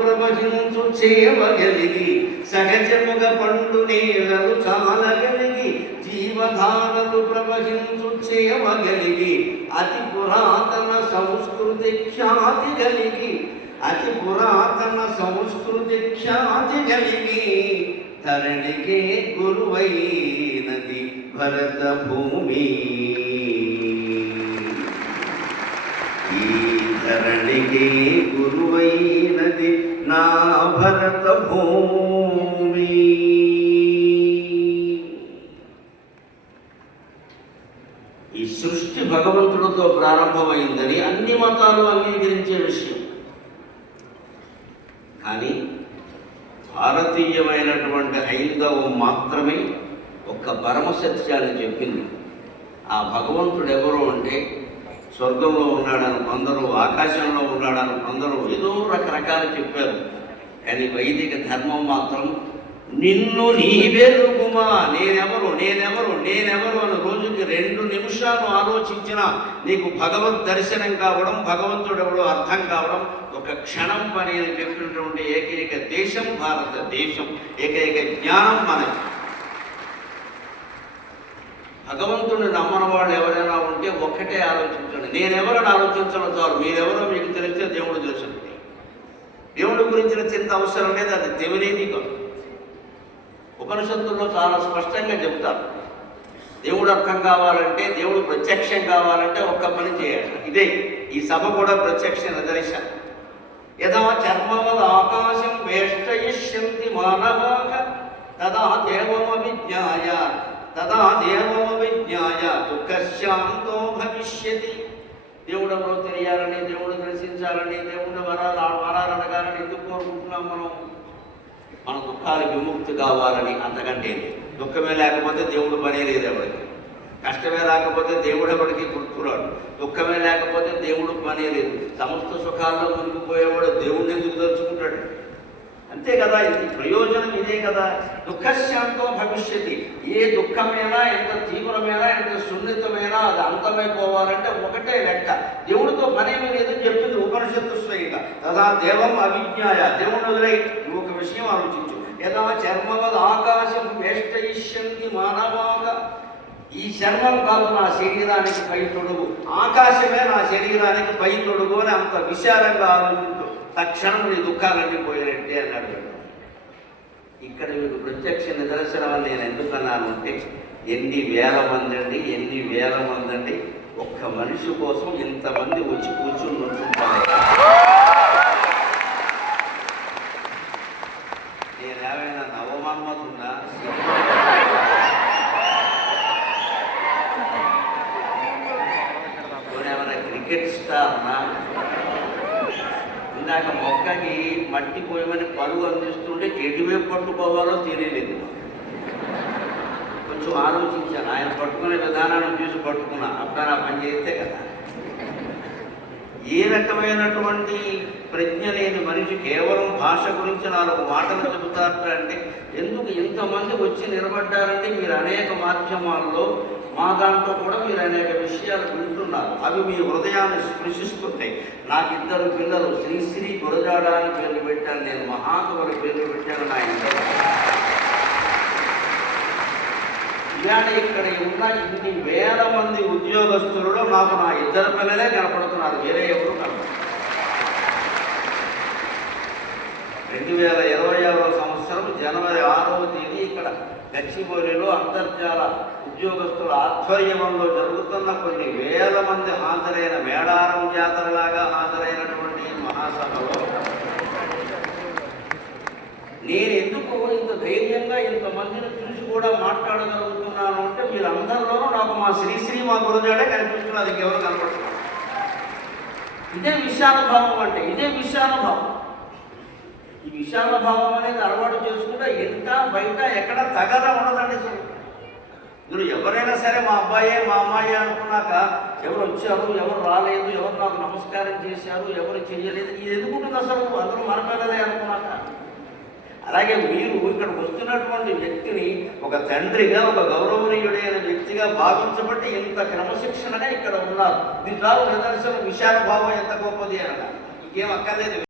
ప్రవహించు చేవగలిగి సహజముగ పండు నేలలు చాలగలిగి జీవధారలు ప్రవహించు చేయగలిగి అతి పురాతన సంస్కృతి ఖ్యాతి కలిగి అతి పురాతన సంస్కృతి ఖ్యాతి కలిగి ధరణికే గురువైనది భరత భూమి. ఈ ధరణికే గురువైనది నా భరత భూమి. ఈ సృష్టి భగవంతుడితో ప్రారంభమైందని అన్ని మతాలు అంగీకరించే విషయం. కానీ భారతీయమైనటువంటి హైందవం మాత్రమే ఒక్క పరమ సత్యాన్ని చెప్పింది. ఆ భగవంతుడు ఎవరు అంటే స్వర్గంలో ఉన్నాడని కొందరు, ఆకాశంలో ఉన్నాడని కొందరు, ఏదో రకరకాలు చెప్పారు. కానీ వైదిక ధర్మం మాత్రం నిన్ను నీవెరుగుమా, నేనెవరు నేనెవరు నేనెవరు అని రోజుకి 2 నిమిషాలు ఆలోచించినా నీకు భగవద్ దర్శనం కావడం, భగవంతుడు ఎవడో అర్థం కావడం ఒక క్షణం పని అని చెప్పినటువంటి ఏకైక దేశం భారతదేశం. ఏకైక జ్ఞానం మనకి. భగవంతుడిని నమ్మని వాళ్ళు ఎవరైనా ఉంటే ఒక్కటే ఆలోచించండి, నేనెవరని ఆలోచించడం చాలు. మీరెవరో మీకు తెలిస్తే దేవుడు తెలుసు. దేవుడి గురించిన చింత అవసరం లేదు, అది తెలియనిది కాదు. ఉపనిషత్తుల్లో చాలా స్పష్టంగా చెప్తారు, దేవుడు అర్థం కావాలంటే, దేవుడు ప్రత్యక్షం కావాలంటే ఒక్క పని చేయాలి. ఇదే ఈ సభ కూడా ప్రత్యక్ష నిదర్శనం. యదా చర్మవద్ ఆకాశం వేష్టయిష్యంతి మానవాః తదా దేవమవిజ్ఞాయ దుఃఖశాంతో భవిష్యతి. దేవుడు ఎవరో తెలియాలని, దేవుడు దర్శించాలని, దేవుడు వరాలు అడగాలని ఎందుకు కోరుకుంటున్నాం మనం? మన దుఃఖాలు విముక్తి కావాలని. అంతకంటే దుఃఖమే లేకపోతే దేవుడు పనే లేదు ఎవరికి. కష్టమే రాకపోతే దేవుడు ఎవరికి గుర్తురాడు. దుఃఖమే లేకపోతే దేవుడు పనే లేదు. సమస్త సుఖాల్లో మునిగిపోయేవాడు దేవుడిని ఎందుకు తలుచుకుంటాడు? అంతే కదా, ఇది ప్రయోజనం ఇదే కదా. దుఃఖశాంతో భవిష్యతి. ఏ దుఃఖమైనా, ఎంత తీవ్రమైనా, ఎంత సున్నితమైనా అది అంతమైపోవాలంటే ఒకటే లెక్క, దేవుడితో పనేమీ లేదని చెప్పింది ఉపనిషత్తు స్వయంగా. తదా దేవం అవిజ్ఞాయ, దేవుడిని వదిలే ఒక విషయం ఆలోచించు. యదా చర్మవద్ ఆకాశం వేష్టయిష్యంతి మానవాః. ఈ చర్మం కాదు నా శరీరానికి పై తొడుగు, ఆకాశమే నా శరీరానికి పై తొడుగు అని అంత విశాలంగా ఆలోచించు. తక్షణం నీ దుఃఖాలన్నీ పోయినట్టే అన్నాడు. ఇక్కడ మీకు ప్రత్యక్ష నిదర్శనం అని నేను ఎందుకన్నాను అంటే, ఎన్ని వేల మంది అండి ఒక్క మనిషి కోసం ఇంతమంది వచ్చి కూర్చుని ఉంటుంటారు. నేనేమైనా నవమన్మతున్నా, ఏమైనా క్రికెట్ స్టార్నా? ఇందాక మొక్కకి మట్టి పోయమని పరుగు అందిస్తుంటే ఎటువైపు పట్టుకోవాలో తెలియలేదు. కొంచెం ఆలోచించాను, ఆయన పట్టుకునే విధానాన్ని చూసి పట్టుకున్నా. అప్పుడు ఆ పని చేస్తే కదా. ఏ రకమైనటువంటి ప్రజ్ఞ లేని మనిషి కేవలం భాష గురించి 4 మాటలు చెబుతారంటే, ఎందుకు ఇంతమంది వచ్చి నిలబడ్డారంటే మీరు అనేక మాధ్యమాల్లో, మా దాంట్లో కూడా మీరు అనేక విషయాలు వింటున్నారు. అవి మీ హృదయాన్ని స్పృశిస్తుంటాయి. నాకు 2 పిల్లలు, శ్రీశ్రీ గురజాడ అని పేర్లు పెట్టాను, నేను మహాకవుల పేర్లు పెట్టాను నా ఇంట్లో. ఇలాంటి ఇక్కడ ఉన్న ఇన్ని వేల మంది ఉద్యోగస్తులలో నాకు నా 2 పిల్లలే కనపడుతున్నారు, వేరే ఎవరు కనపడుతున్నారు. 2026వ సంవత్సరం జనవరి 6వ తేదీ ఇక్కడ గచ్చిబౌలిలో అంతర్జాల ఉద్యోగస్తుల ఆధ్వర్యంలో జరుగుతున్న కొన్ని వేల మంది హాజరైన మేడారం జాతరలాగా హాజరైనటువంటి మహాసభలో నేను ఎందుకు ఇంత ధైర్యంగా ఇంతమందిని చూసి కూడా మాట్లాడగలుగుతున్నాను అంటే, మీరందరిలోనూ నాకు మా శ్రీశ్రీ, మా గురజాడే కనిపిస్తున్నది, ఇంకెవరు కనపడుతున్నారు. ఇదే విశాలభావం అంటే, ఇదే విశాలభావం. ఈ విశాలభావం అనేది అలవాటు చేసుకుంటే ఎంత బయట ఎక్కడ తగద ఉండదండి. మీరు ఎవరైనా సరే మా అబ్బాయే మా అమ్మాయి అనుకున్నాక ఎవరు వచ్చారు, ఎవరు రాలేదు, ఎవరు నాకు నమస్కారం చేశారు, ఎవరు చేయలేదు, ఇది ఎందుకుంటుంది అసలు? అందరూ మన పిల్లలే అనుకున్నాక. అలాగే మీరు ఇక్కడికి వస్తున్నటువంటి వ్యక్తిని ఒక తండ్రిగా, ఒక గౌరవనీయుడైన వ్యక్తిగా భావించబట్టి ఇంత క్రమశిక్షణగా ఇక్కడ ఉన్నారు. ఇది చాలు నిదర్శనం. విశాల భావం ఎంత గొప్పది అనగా ఇంకేం అక్కర్లేదు.